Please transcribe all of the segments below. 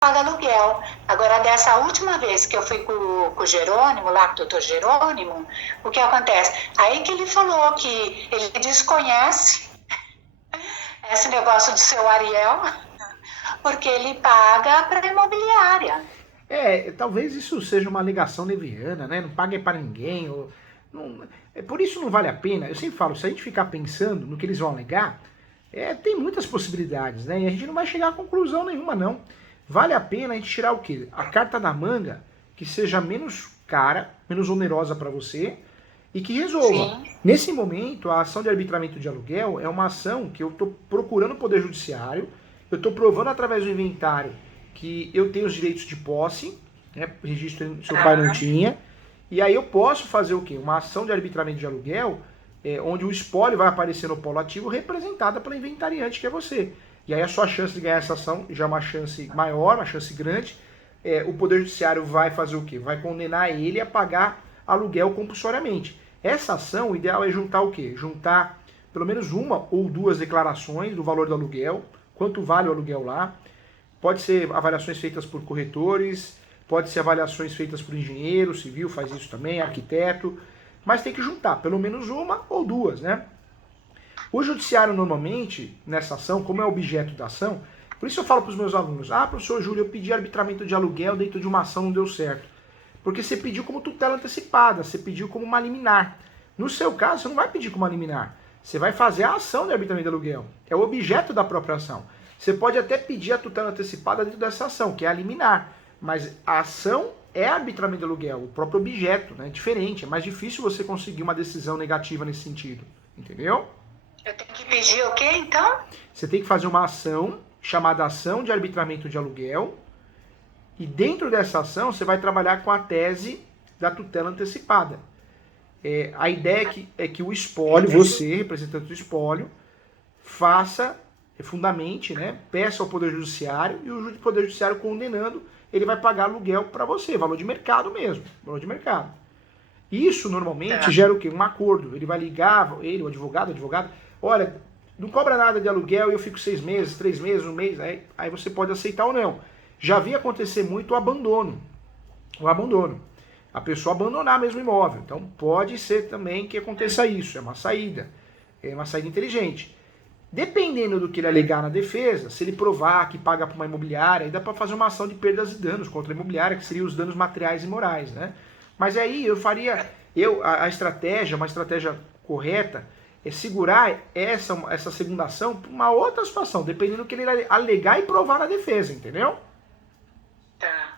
paga aluguel. Agora, dessa última vez que eu fui com o Jerônimo, lá com o doutor Jerônimo, o que acontece? Aí que ele falou que ele desconhece esse negócio do seu Ariel, porque ele paga para a imobiliária. Talvez isso seja uma alegação leviana, né? Não pague para ninguém. Por isso não vale a pena. Eu sempre falo, se a gente ficar pensando no que eles vão alegar, tem muitas possibilidades, né? E a gente não vai chegar a conclusão nenhuma, não. Vale a pena a gente tirar o quê? A carta da manga que seja menos cara, menos onerosa para você e que resolva. Sim. Nesse momento, a ação de arbitramento de aluguel é uma ação que eu estou procurando o Poder Judiciário, eu estou provando através do inventário que eu tenho os direitos de posse, né, registro que seu pai não tinha, e aí eu posso fazer o quê? Uma ação de arbitramento de aluguel, onde o espólio vai aparecer no polo ativo representada pela inventariante, que é você. E aí a sua chance de ganhar essa ação já é uma chance maior, uma chance grande. O Poder Judiciário vai fazer o quê? Vai condenar ele a pagar aluguel compulsoriamente. Essa ação, o ideal é juntar o quê? Juntar pelo menos uma ou duas declarações do valor do aluguel, quanto vale o aluguel lá. Pode ser avaliações feitas por corretores, pode ser avaliações feitas por engenheiro civil, faz isso também, arquiteto, mas tem que juntar pelo menos uma ou duas, né? O judiciário normalmente, nessa ação, como é objeto da ação, por isso eu falo para os meus alunos, professor Júlio, eu pedi arbitramento de aluguel dentro de uma ação, não deu certo. Porque você pediu como tutela antecipada, você pediu como uma liminar. No seu caso, você não vai pedir como uma liminar, você vai fazer a ação de arbitramento de aluguel, é o objeto da própria ação. Você pode até pedir a tutela antecipada dentro dessa ação, que é a liminar, mas a ação é arbitramento de aluguel, o próprio objeto, né? É diferente, é mais difícil você conseguir uma decisão negativa nesse sentido, entendeu? Eu tenho que pedir o quê, então? Você tem que fazer uma ação chamada ação de arbitramento de aluguel e dentro dessa ação você vai trabalhar com a tese da tutela antecipada. A ideia é que o espólio, você, representante do espólio, fundamente, né, peça ao Poder Judiciário e o Poder Judiciário condenando, ele vai pagar aluguel para você, valor de mercado mesmo, valor de mercado. Isso normalmente gera o quê? Um acordo. Ele vai ligar, o advogado, olha, não cobra nada de aluguel e eu fico 6 meses, 3 meses, 1 mês, aí você pode aceitar ou não. Já vi acontecer muito o abandono. A pessoa abandonar mesmo o imóvel. Então pode ser também que aconteça isso. É uma saída inteligente. Dependendo do que ele alegar na defesa, se ele provar que paga para uma imobiliária, aí dá para fazer uma ação de perdas e danos contra a imobiliária, que seriam os danos materiais e morais, né? Mas aí eu faria, uma estratégia correta é segurar essa segunda ação para uma outra situação, dependendo do que ele alegar e provar na defesa, entendeu? Tá.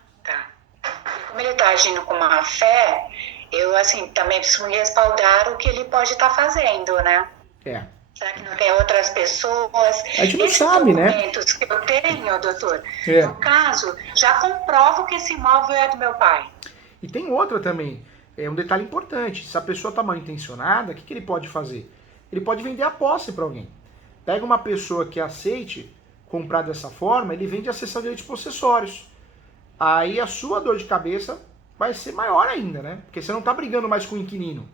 Como ele está agindo com má fé, eu assim também preciso respaldar o que ele pode estar fazendo, né? Será que não tem outras pessoas? A gente não sabe, né? Esses documentos que eu tenho, doutor, no caso, já comprovam que esse imóvel é do meu pai. E tem outra também, um detalhe importante. Se a pessoa está mal intencionada, o que ele pode fazer? Ele pode vender a posse para alguém. Pega uma pessoa que aceite comprar dessa forma, ele vende a cessão de direitos possessórios. Aí a sua dor de cabeça vai ser maior ainda, né? Porque você não está brigando mais com o inquilino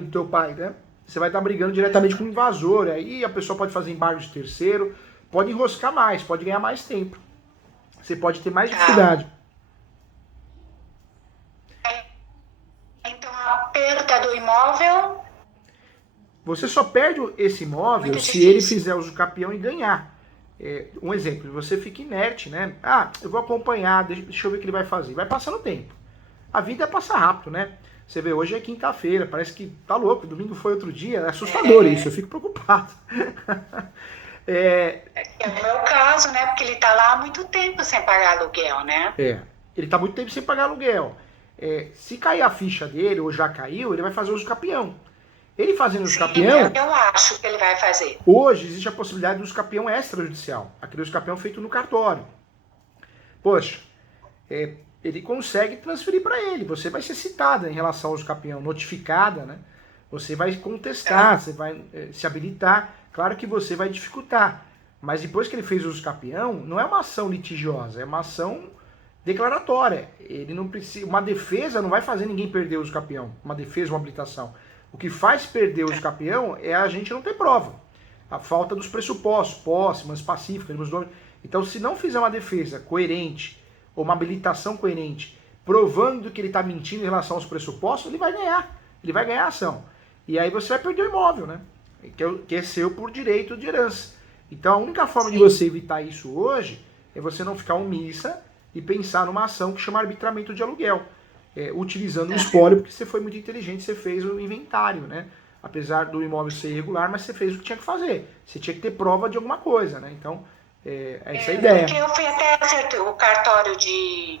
do teu pai, né? Você vai estar brigando diretamente com o invasor. Aí a pessoa pode fazer embargo de terceiro, pode enroscar mais, pode ganhar mais tempo. Você pode ter mais dificuldade. Então a perda do imóvel... Você só perde esse imóvel se ele fizer uso capião e ganhar. Um exemplo, você fica inerte, né? Eu vou acompanhar, deixa eu ver o que ele vai fazer. Vai passando o tempo. A vida passa rápido, né? Você vê, hoje é quinta-feira, parece que tá louco, domingo foi outro dia, é assustador isso, eu fico preocupado. É o meu caso, né? Porque ele tá lá há muito tempo sem pagar aluguel, né? Ele tá muito tempo sem pagar aluguel. Se cair a ficha dele, ou já caiu, ele vai fazer uso capião. Ele fazendo uso capião... Eu acho que ele vai fazer. Hoje existe a possibilidade do uso capião extrajudicial, aquele uso capião feito no cartório. Poxa, ele consegue transferir para ele. Você vai ser citada em relação ao uso capião, notificada, né? Você vai contestar, você vai se habilitar. Claro que você vai dificultar. Mas depois que ele fez o uso capião, não é uma ação litigiosa, é uma ação declaratória. Ele não precisa, uma defesa não vai fazer ninguém perder o uso capião. Uma defesa, uma habilitação. O que faz perder o uso capião é a gente não ter prova. A falta dos pressupostos, posse, mas pacífica, Então, se não fizer uma defesa coerente, ou uma habilitação coerente, provando que ele está mentindo em relação aos pressupostos, ele vai ganhar a ação. E aí você vai perder o imóvel, né? Que é seu por direito de herança. Então, a única forma de você evitar isso hoje é você não ficar omissa e pensar numa ação que chama arbitramento de aluguel, utilizando o espólio, porque você foi muito inteligente, você fez o inventário, né? Apesar do imóvel ser irregular, mas você fez o que tinha que fazer. Você tinha que ter prova de alguma coisa, né? Então, essa é a ideia. Porque eu fui até o cartório de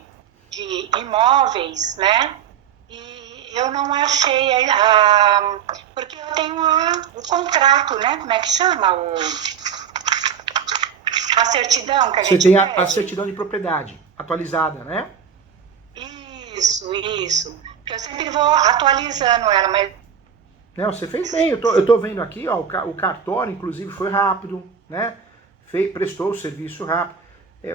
imóveis, né? E eu não achei porque eu tenho o contrato, né? Como é que chama? A certidão que a gente tem a pede. certidão de propriedade atualizada, né? Isso. Porque eu sempre vou atualizando ela, mas... Não, você fez bem. Eu tô vendo aqui, ó, o cartório, inclusive, foi rápido, né? Prestou o serviço rápido.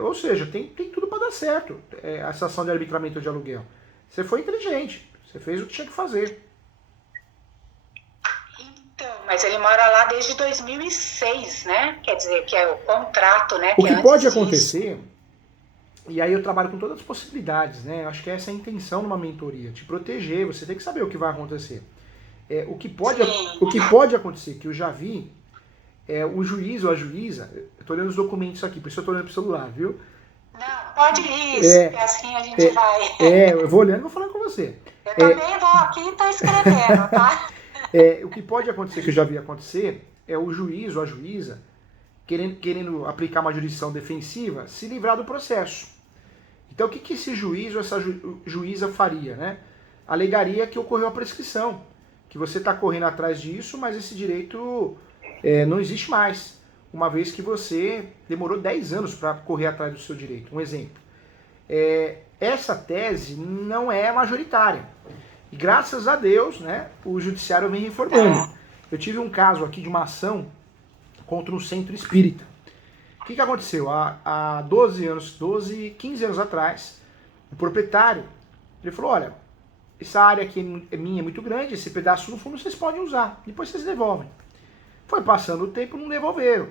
Ou seja, tem tudo para dar certo essa ação de arbitramento de aluguel. Você foi inteligente. Você fez o que tinha que fazer. Então, mas ele mora lá desde 2006, né? Quer dizer, que é o contrato, né? O que pode acontecer, e aí eu trabalho com todas as possibilidades, né? Eu acho que essa é a intenção numa mentoria, te proteger, você tem que saber o que vai acontecer. O que pode acontecer, que eu já vi, o juiz ou a juíza, eu estou olhando os documentos aqui, por isso eu estou olhando pro celular, viu? Não, pode ir, porque assim a gente vai... eu vou olhando e vou falando com você. Eu também vou aqui e estou escrevendo, tá? O que pode acontecer, que eu já vi acontecer, é o juiz ou a juíza, querendo aplicar uma jurisdição defensiva, se livrar do processo. Então, o que esse juiz ou essa juíza faria, né? Alegaria que ocorreu a prescrição, que você está correndo atrás disso, mas esse direito não existe mais, uma vez que você demorou 10 anos para correr atrás do seu direito. Um exemplo. Essa tese não é majoritária. E graças a Deus, né, o judiciário vem reformando. Eu tive um caso aqui de uma ação contra um centro espírita. O que aconteceu? Há 15 anos atrás, o proprietário, ele falou, olha, essa área aqui é minha, é muito grande, esse pedaço no fundo vocês podem usar, depois vocês devolvem. Foi passando o tempo, não devolveram.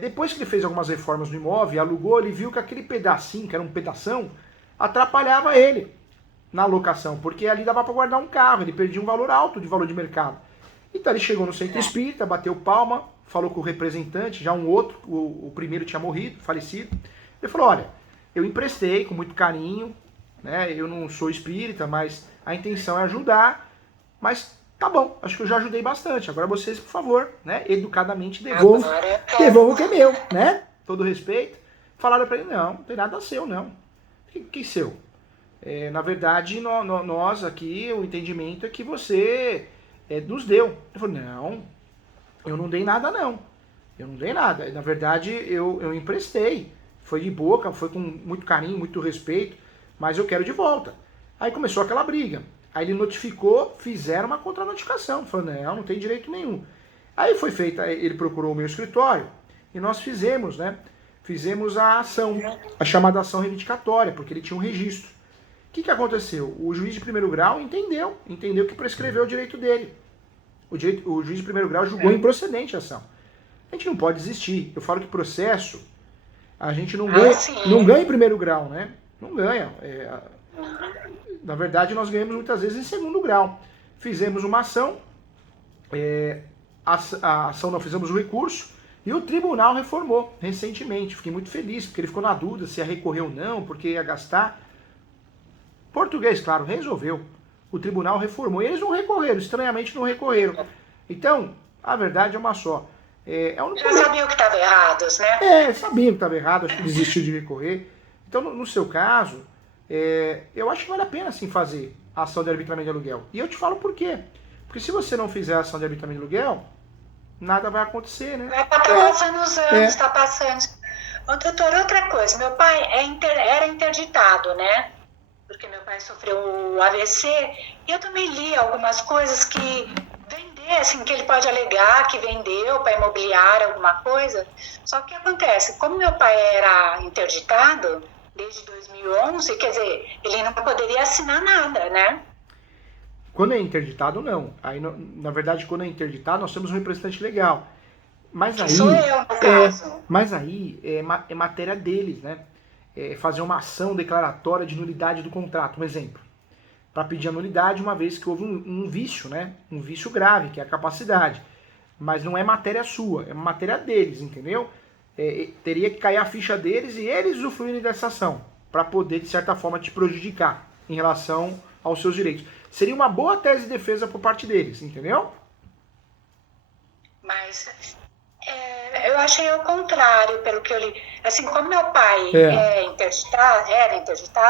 Depois que ele fez algumas reformas no imóvel, alugou, ele viu que aquele pedacinho, que era um pedação, atrapalhava ele na locação, porque ali dava para guardar um carro, ele perdia um valor alto de valor de mercado. Então ele chegou no centro espírita, bateu palma, falou com o representante, já um outro, o primeiro tinha morrido, falecido. Ele falou, olha, eu emprestei com muito carinho, né? Eu não sou espírita, mas a intenção é ajudar, mas tá bom, acho que eu já ajudei bastante. Agora vocês, por favor, né, educadamente devolvam o que é meu, né? Todo respeito. Falaram para ele, não tem nada seu, não. Que seu? Na verdade, nós aqui, o entendimento é que você nos deu. Ele falou, não, eu não dei nada, não. Eu não dei nada. Na verdade, eu emprestei. Foi de boca, foi com muito carinho, muito respeito, mas eu quero de volta. Aí começou aquela briga. Aí ele notificou, fizeram uma contranotificação. Falou, não tem direito nenhum. Aí foi feita, ele procurou o meu escritório e nós fizemos, né? Fizemos a ação, a chamada ação reivindicatória, porque ele tinha um registro. O que aconteceu? O juiz de primeiro grau entendeu que prescreveu o direito dele. O juiz de primeiro grau julgou improcedente a ação. A gente não pode desistir. Eu falo que processo, a gente não ganha em primeiro grau, né? Não ganha. Na verdade, nós ganhamos muitas vezes em segundo grau. Fizemos uma ação, a ação não fizemos o recurso, e o tribunal reformou recentemente. Fiquei muito feliz, porque ele ficou na dúvida se ia recorrer ou não, porque ia gastar. Português, claro, resolveu. O tribunal reformou. E eles não recorreram, estranhamente não recorreram. Então, a verdade é uma só. Já sabiam que estava errado, né? Sabiam que estava errado, acho que desistiu de recorrer. Então, no seu caso, eu acho que vale a pena sim fazer a ação de arbitramento de aluguel. E eu te falo por quê. Porque se você não fizer a ação de arbitramento de aluguel, nada vai acontecer, né? Vai estar passando os anos, está passando. Ô, doutor, outra coisa, meu pai era interditado, né? Porque meu pai sofreu o AVC, e eu também li algumas coisas que assim, que ele pode alegar que vendeu para imobiliária alguma coisa. Só que o que acontece? Como meu pai era interditado desde 2011, quer dizer, ele não poderia assinar nada, né? Quando é interditado, não. Aí, na verdade, quando é interditado, nós temos um representante legal. Mas que aí, sou eu, no caso. mas aí é matéria deles, né? Fazer uma ação declaratória de nulidade do contrato, um exemplo. Para pedir a nulidade, uma vez que houve um vício, né? Um vício grave, que é a capacidade. Mas não é matéria sua, é matéria deles, entendeu? Teria que cair a ficha deles e eles usufruírem dessa ação, para poder, de certa forma, te prejudicar em relação aos seus direitos. Seria uma boa tese de defesa por parte deles, entendeu? Mas eu achei o contrário, pelo que eu li. Assim, como meu pai era interditado,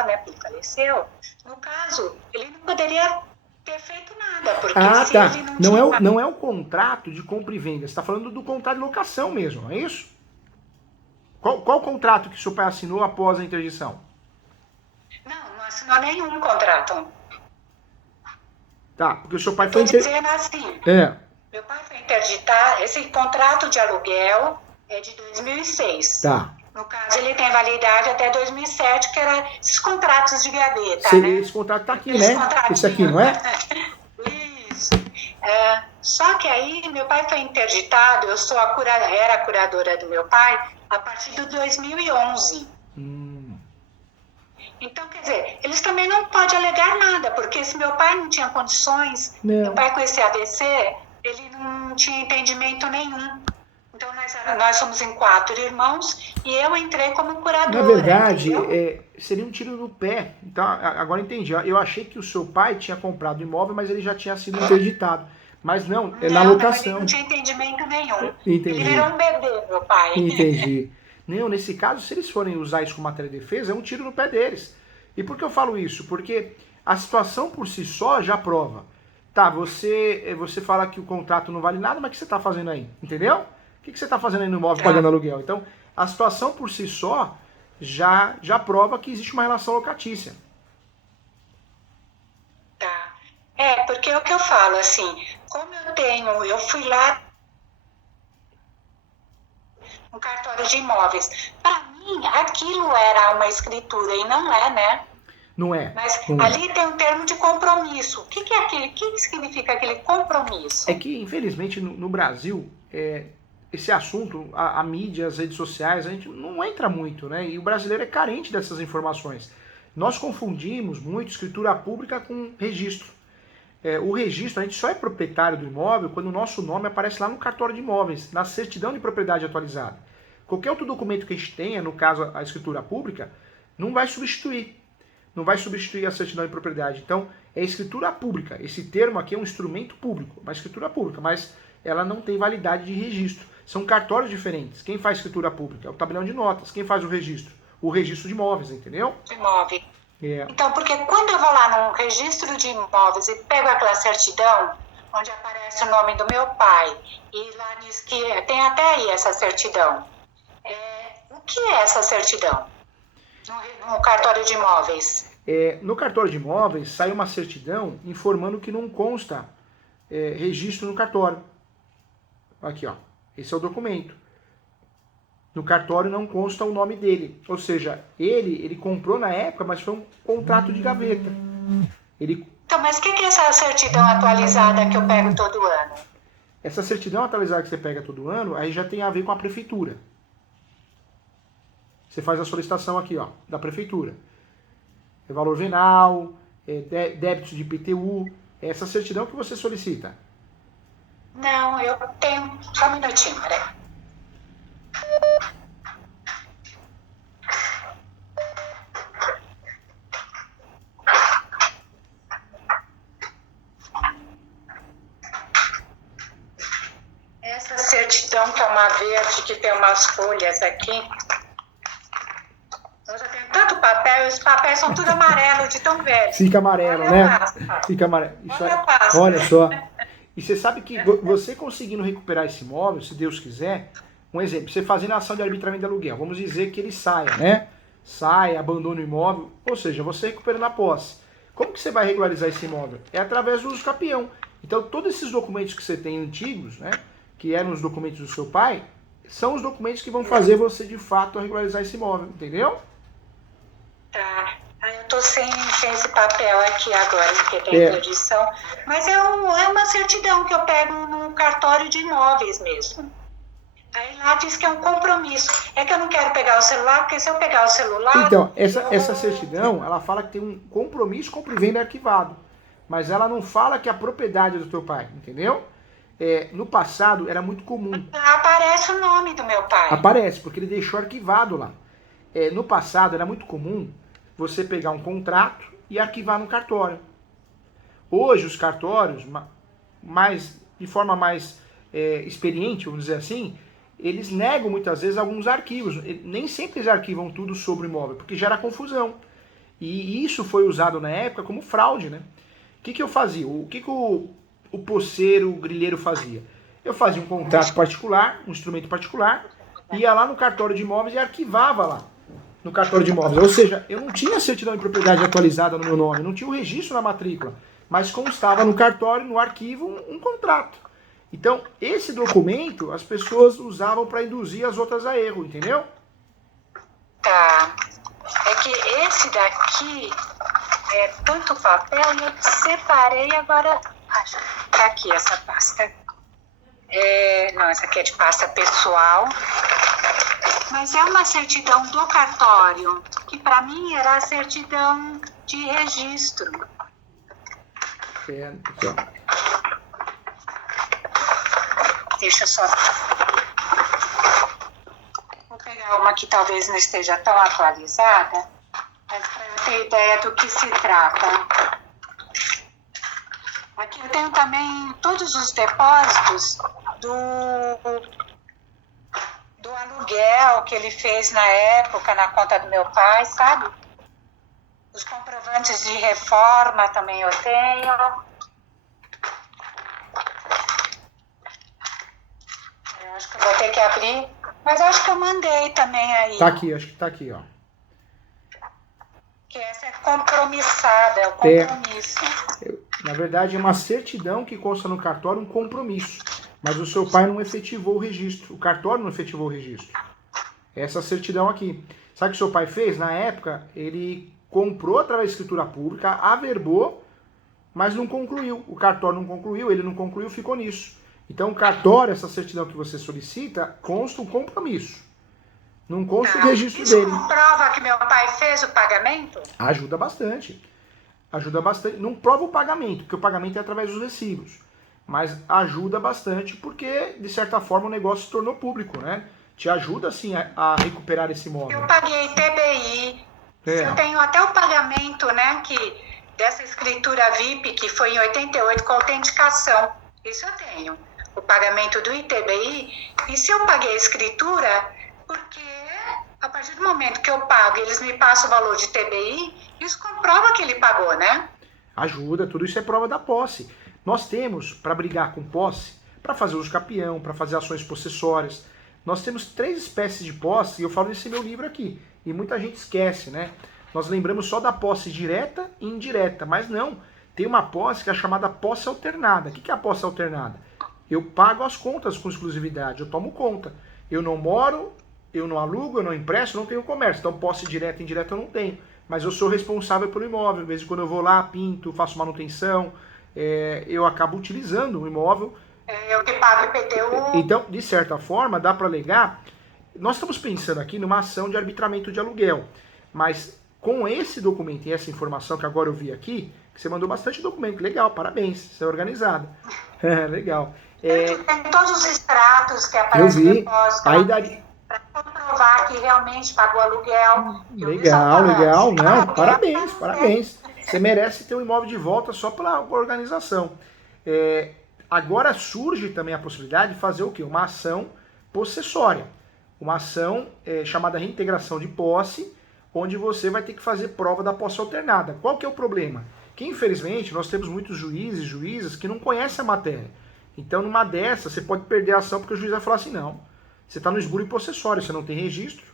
né, porque ele faleceu, no caso, ele não poderia ter feito nada, porque se ele não é o contrato de compra e venda, você está falando do contrato de locação mesmo, não é isso? Qual contrato que seu pai assinou após a interdição? Não assinou nenhum contrato. Tá, porque o seu pai foi dizendo assim, meu pai foi interditado, esse contrato de aluguel é de 2006. Tá. No caso, ele tem validade até 2007, que era esses contratos de gaveta, né? Esse contrato tá aqui, né? Esse aqui, não é? Isso. Só que aí, meu pai foi interditado, eu era a curadora do meu pai a partir de 2011. Então, quer dizer, eles também não podem alegar nada, porque se meu pai não tinha condições, meu pai com esse AVC, ele não tinha entendimento nenhum. Então, nós somos em 4 irmãos e eu entrei como curadora. Na verdade, seria um tiro no pé. Então, agora entendi. Eu achei que o seu pai tinha comprado o imóvel, mas ele já tinha sido interditado. Mas não, na locação. Ele não tinha entendimento nenhum. Entendi. Ele virou um bebê, meu pai. Entendi. Não, nesse caso, se eles forem usar isso como matéria de defesa, é um tiro no pé deles. E por que eu falo isso? Porque a situação por si só já prova. Tá, você fala que o contrato não vale nada, mas o que você está fazendo aí? Entendeu? O que você está fazendo aí no imóvel pagando aluguel? Então, a situação por si só já prova que existe uma relação locatícia. Tá. Porque é o que eu falo, assim, como eu fui lá no cartório de imóveis. Para mim, aquilo era uma escritura e não é, né? Não é. Mas ali tem um termo de compromisso. O que é aquele? O que significa aquele compromisso? É que, infelizmente, no Brasil, esse assunto, a mídia, as redes sociais, a gente não entra muito, né? E o brasileiro é carente dessas informações. Nós confundimos muito escritura pública com registro. O registro, a gente só é proprietário do imóvel quando o nosso nome aparece lá no cartório de imóveis, na certidão de propriedade atualizada. Qualquer outro documento que a gente tenha, no caso a escritura pública, não vai substituir. Não vai substituir a certidão de propriedade. Então, é escritura pública. Esse termo aqui é um instrumento público, uma escritura pública, mas ela não tem validade de registro. São cartórios diferentes. Quem faz escritura pública é o tabelião de notas. Quem faz o registro? O registro de imóveis, entendeu? De imóvel. Então, porque quando eu vou lá no registro de imóveis e pego aquela certidão, onde aparece o nome do meu pai, e lá diz que tem até aí essa certidão. O que é essa certidão no cartório de imóveis? No cartório de imóveis sai uma certidão informando que não consta registro no cartório. Aqui, ó. Esse é o documento. No cartório não consta o nome dele. Ou seja, ele comprou na época, mas foi um contrato de gaveta. Então, mas o que é essa certidão atualizada que eu pego todo ano? Essa certidão atualizada que você pega todo ano, aí já tem a ver com a prefeitura. Você faz a solicitação aqui, ó, da prefeitura. Valor venal, débitos de IPTU. É essa certidão que você solicita. Não, eu tenho... Só um minutinho, peraí. Essa certidão que é uma verde, que tem umas folhas aqui. Eu já tenho tanto papel, os papéis são tudo amarelo, de tão velho. Fica amarelo, né? Fica amarelo. Olha só. E você sabe que você conseguindo recuperar esse imóvel, se Deus quiser, um exemplo, você fazendo a ação de arbitramento de aluguel, vamos dizer que ele saia, né? Saia, abandone o imóvel, ou seja, você recuperando a posse. Como que você vai regularizar esse imóvel? É através do uso capião. Então, todos esses documentos que você tem antigos, né, que eram os documentos do seu pai, são os documentos que vão fazer você, de fato, regularizar esse imóvel, entendeu? Tá. Eu tô sem esse papel aqui agora, porque tem interdição. Mas é uma certidão que eu pego no cartório de imóveis mesmo. Aí lá diz que é um compromisso. É que eu não quero pegar o celular, porque se eu pegar o celular... Então, essa certidão, ela fala que tem um compromisso compra e venda arquivado. Mas ela não fala que é a propriedade é do teu pai, entendeu? No passado era muito comum. Aparece o nome do meu pai. Aparece, porque ele deixou arquivado lá. No passado era muito comum você pegar um contrato e arquivar no cartório. Hoje os cartórios, de forma mais experiente, vamos dizer assim, eles negam muitas vezes alguns arquivos. Nem sempre eles arquivam tudo sobre o imóvel, porque gera confusão. E isso foi usado na época como fraude, né? O que eu fazia? O que o posseiro, o grilheiro fazia? Eu fazia um contrato particular, um instrumento particular, ia lá no cartório de imóveis e arquivava lá no cartório de imóveis. Ou seja, eu não tinha certidão de propriedade atualizada no meu nome, não tinha o registro na matrícula, mas constava no cartório, no arquivo, um contrato. Então, esse documento as pessoas usavam para induzir as outras a erro, entendeu? Tá. É que esse daqui é tanto papel e eu separei agora. Tá aqui essa pasta. Não, essa aqui é de pasta pessoal. Mas é uma certidão do cartório, que para mim era a certidão de registro. Aqui, ó. Deixa eu só... Vou pegar uma que talvez não esteja tão atualizada, mas para eu ter ideia do que se trata. Aqui eu tenho também todos os depósitos do aluguel que ele fez na época na conta do meu pai, sabe? Os comprovantes de reforma também eu tenho. Eu acho que eu vou ter que abrir, mas acho que eu mandei também aí. Tá aqui, acho que tá aqui, ó. Que essa é compromissada, é o compromisso. Na verdade, é uma certidão que consta no cartório um compromisso. Mas o seu pai não efetivou o registro. O cartório não efetivou o registro. Essa certidão aqui. Sabe o que o seu pai fez? Na época, ele comprou através da escritura pública, averbou, mas não concluiu. O cartório não concluiu, ele não concluiu, ficou nisso. Então, o cartório, essa certidão que você solicita, consta um compromisso. Não consta o registro isso dele. Comprova que meu pai fez o pagamento? Ajuda bastante. Ajuda bastante. Não prova o pagamento, porque o pagamento é através dos recibos. Mas ajuda bastante porque, de certa forma, o negócio se tornou público, né? Te ajuda, assim, a recuperar esse imóvel. Eu paguei TBI. Eu tenho até o pagamento, né, dessa escritura VIP, que foi em 88, com autenticação. Isso eu tenho. O pagamento do ITBI. E se eu paguei a escritura, porque a partir do momento que eu pago, eles me passam o valor de TBI, isso comprova que ele pagou, né? Ajuda, tudo isso é prova da posse. Nós temos, para brigar com posse, para fazer uso capião, para fazer ações possessórias, nós temos 3 espécies de posse, e eu falo nesse meu livro aqui, e muita gente esquece, né? Nós lembramos só da posse direta e indireta, mas não. Tem uma posse que é chamada posse alternada. O que é a posse alternada? Eu pago as contas com exclusividade, eu tomo conta. Eu não moro, eu não alugo, eu não empresto, eu não tenho comércio. Então posse direta e indireta eu não tenho. Mas eu sou responsável pelo imóvel. De vez em quando eu vou lá, pinto, faço manutenção, eu acabo utilizando o imóvel. Eu que pago IPTU. Então, de certa forma, dá para alegar. Nós estamos pensando aqui numa ação de arbitramento de aluguel. Mas com esse documento e essa informação que agora eu vi aqui, que você mandou bastante documento, legal, parabéns, você é organizado. Legal. Tem todos os extratos que aparecem no depósito. Aí daria... Para comprovar que realmente pagou aluguel. Legal, não, parabéns. Você merece ter o imóvel de volta só pela organização. Agora surge também a possibilidade de fazer o quê? Uma ação possessória. Uma ação chamada reintegração de posse, onde você vai ter que fazer prova da posse alternada. Qual que é o problema? Que, infelizmente, nós temos muitos juízes e juízas que não conhecem a matéria. Então, numa dessas, você pode perder a ação porque o juiz vai falar assim, não, você está no esbulho possessório, você não tem registro.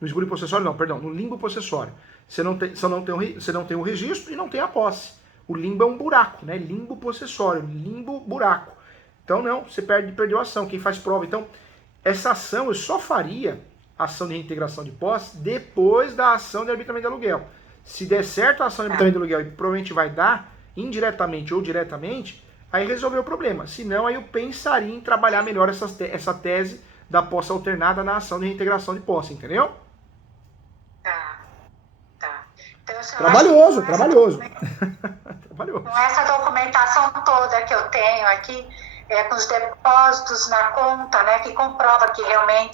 No esbulho possessório, não, perdão, no limbo possessório. Você não tem o registro e não tem a posse. O limbo é um buraco, né? Limbo possessório, limbo buraco. Então, não, você perdeu a ação, quem faz prova. Então, essa ação eu só faria ação de reintegração de posse depois da ação de arbitramento de aluguel. Se der certo a ação de arbitramento de aluguel, e provavelmente vai dar, indiretamente ou diretamente, aí resolveu o problema. Se não, aí eu pensaria em trabalhar melhor essa tese da posse alternada na ação de reintegração de posse, entendeu? Tá. Então, Trabalhoso. Com essa documentação toda que eu tenho aqui, com os depósitos na conta, né, que comprova que realmente